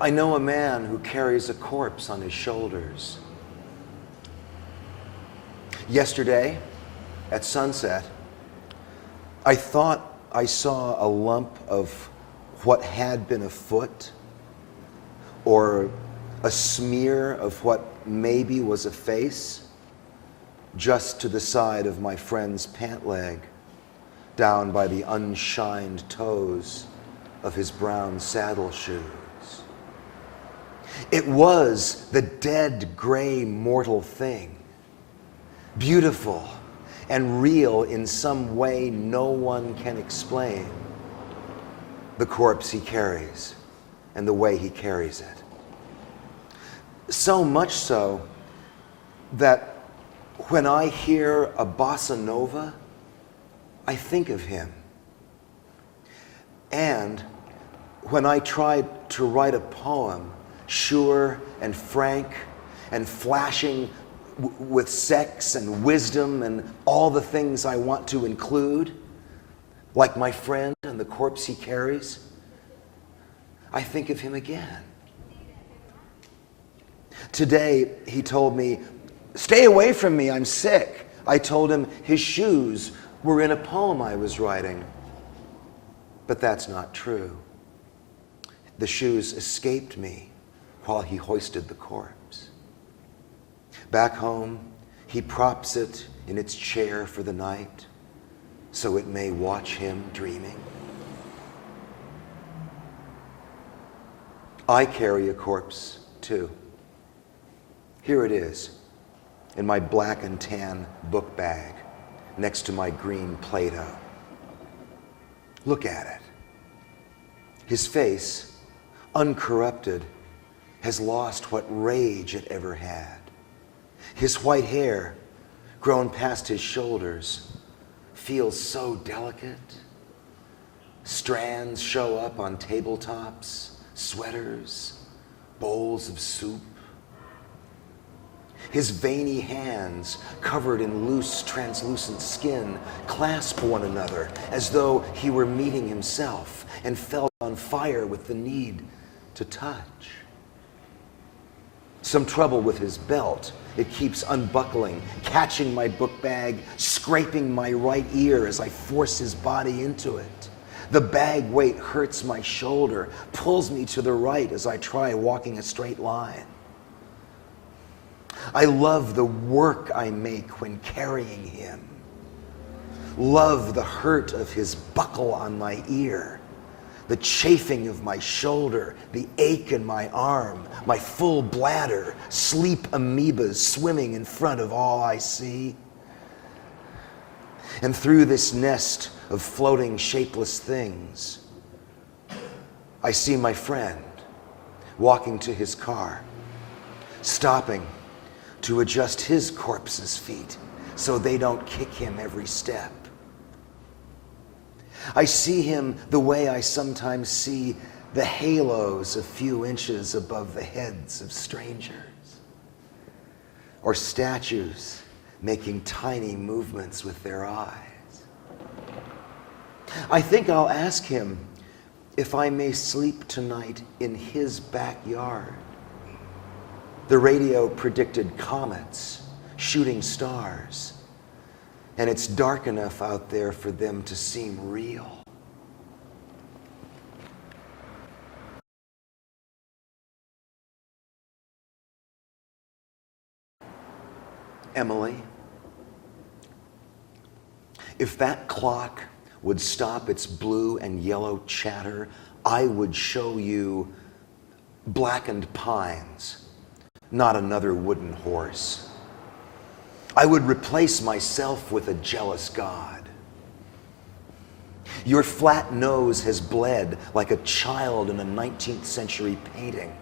I know a man who carries a corpse on his shoulders. Yesterday, at sunset, I thought I saw a lump of what had been a foot, or a smear of what maybe was a face, just to the side of my friend's pant leg, down by the unshined toes of his brown saddle shoes. It was the dead gray mortal thing, beautiful and real in some way no one can explain. The corpse he carries and the way he carries it. So much so that when I hear a bossa nova, I think of him. And when I try to write a poem, sure and frank and flashing with sex and wisdom and all the things I want to include, like my friend and the corpse he carries, I think of him again. Today, he told me, "Stay away from me, I'm sick." I told him his shoes were in a poem I was writing. But that's not true. The shoes escaped me while he hoisted the corpse. Back home, he props it in its chair for the night so it may watch him dreaming. I carry a corpse too. Here it is in my black and tan book bag next to my green Play-Doh. Look at it. His face, uncorrupted, has lost what rage it ever had. His white hair, grown past his shoulders, feels so delicate. Strands show up on tabletops, sweaters, bowls of soup. His veiny hands, covered in loose, translucent skin, clasp one another as though he were meeting himself and felt on fire with the need to touch. Some trouble with his belt. It keeps unbuckling, catching my book bag, scraping my right ear as I force his body into it. The bag weight hurts my shoulder, pulls me to the right as I try walking a straight line. I love the work I make when carrying him. Love the hurt of his buckle on my ear, the chafing of my shoulder, the ache in my arm, my full bladder, sleep amoebas swimming in front of all I see. And through this nest of floating shapeless things, I see my friend walking to his car, stopping to adjust his corpse's feet so they don't kick him every step. I see him the way I sometimes see the halos a few inches above the heads of strangers, or statues making tiny movements with their eyes. I think I'll ask him if I may sleep tonight in his backyard. The radio predicted comets, shooting stars, and it's dark enough out there for them to seem real. Emily, if that clock would stop its blue and yellow chatter, I would show you blackened pines, not another wooden horse. I would replace myself with a jealous God. Your flat nose has bled like a child in a 19th century painting.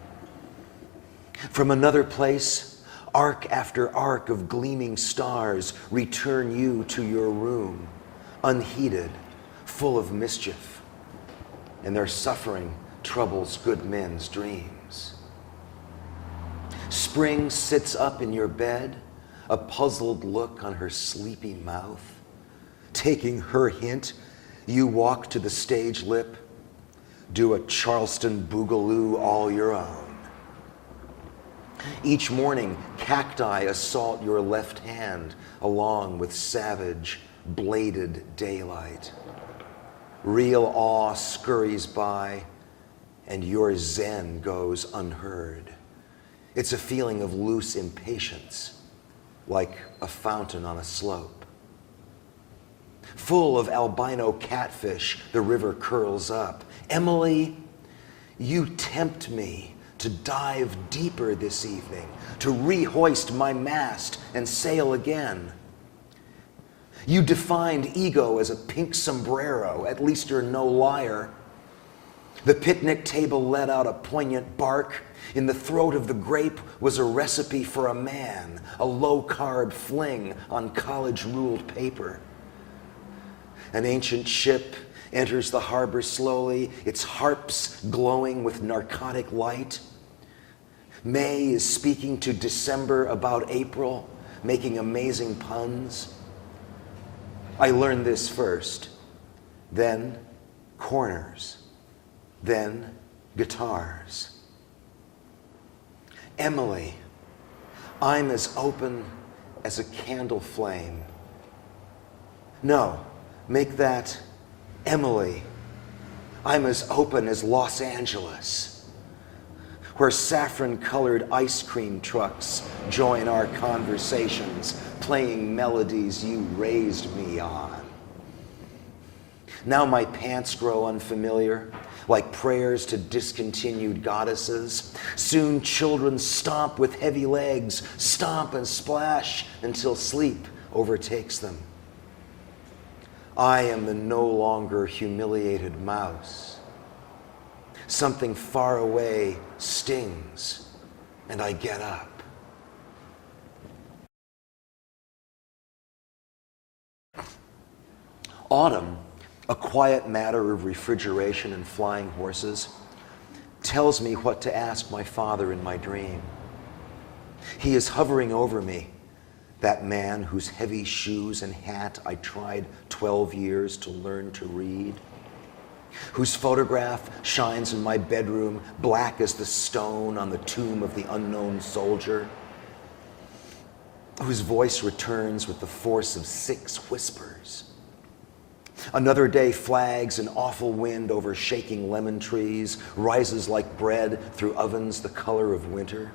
From another place, arc after arc of gleaming stars return you to your room, unheeded, full of mischief, and their suffering troubles good men's dreams. Spring sits up in your bed, a puzzled look on her sleepy mouth. Taking her hint, you walk to the stage lip, Do a Charleston boogaloo all your own. Each morning, cacti assault your left hand along with savage, bladed daylight. Real awe scurries by, and your zen goes unheard. It's a feeling of loose impatience, like a fountain on a slope. Full of albino catfish, the river curls up. Emily, you tempt me to dive deeper this evening, to rehoist my mast and sail again. You defined ego as a pink sombrero, at least you're no liar. The picnic table let out a poignant bark. In the throat of the grape was a recipe for a man, a low-carb fling on college-ruled paper. An ancient ship enters the harbor slowly, its harps glowing with narcotic light. May is speaking to December about April, making amazing puns. I learned this first, then corners, then guitars. Emily, I'm as open as a candle flame. No, make that Emily, I'm as open as Los Angeles, where saffron-colored ice cream trucks join our conversations, playing melodies you raised me on. Now my pants grow unfamiliar, like prayers to discontinued goddesses. Soon children stomp with heavy legs, stomp and splash until sleep overtakes them. I am the no longer humiliated mouse. Something far away stings, and I get up. Autumn, a quiet matter of refrigeration and flying horses, tells me what to ask my father in my dream. He is hovering over me, that man whose heavy shoes and hat I tried 12 years to learn to read, whose photograph shines in my bedroom black as the stone on the tomb of the unknown soldier, whose voice returns with the force of 6 whispers. Another day flags an awful wind over shaking lemon trees, rises like bread through ovens the color of winter.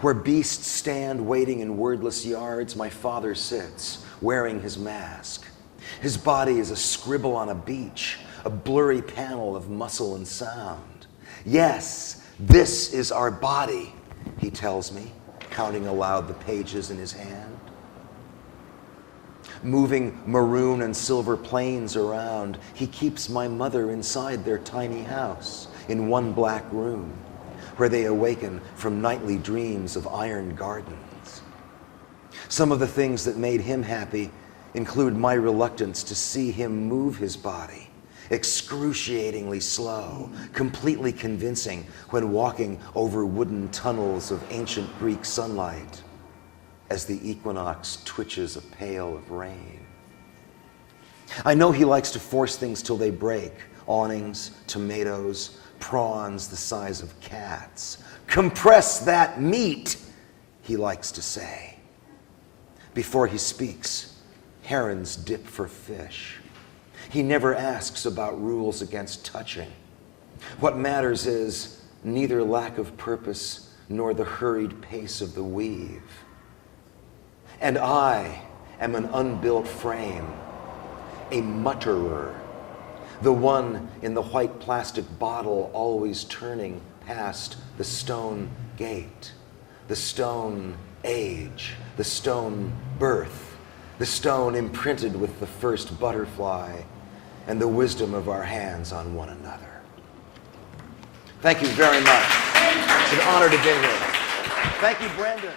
Where beasts stand waiting in wordless yards, my father sits, wearing his mask. His body is a scribble on a beach, a blurry panel of muscle and sound. Yes, this is our body, he tells me, counting aloud the pages in his hand. Moving maroon and silver planes around, he keeps my mother inside their tiny house in one black room, where they awaken from nightly dreams of iron gardens. Some of the things that made him happy include my reluctance to see him move his body, excruciatingly slow, completely convincing when walking over wooden tunnels of ancient Greek sunlight, as the equinox twitches a pail of rain. I know he likes to force things till they break, awnings, tomatoes, prawns the size of cats. Compress that meat, he likes to say. Before he speaks, herons dip for fish. He never asks about rules against touching. What matters is neither lack of purpose nor the hurried pace of the weave. And I am an unbuilt frame, a mutterer, the one in the white plastic bottle always turning past the stone gate, the stone age, the stone birth, the stone imprinted with the first butterfly, and the wisdom of our hands on one another. Thank you very much. It's an honor to be here. Thank you, Brendan.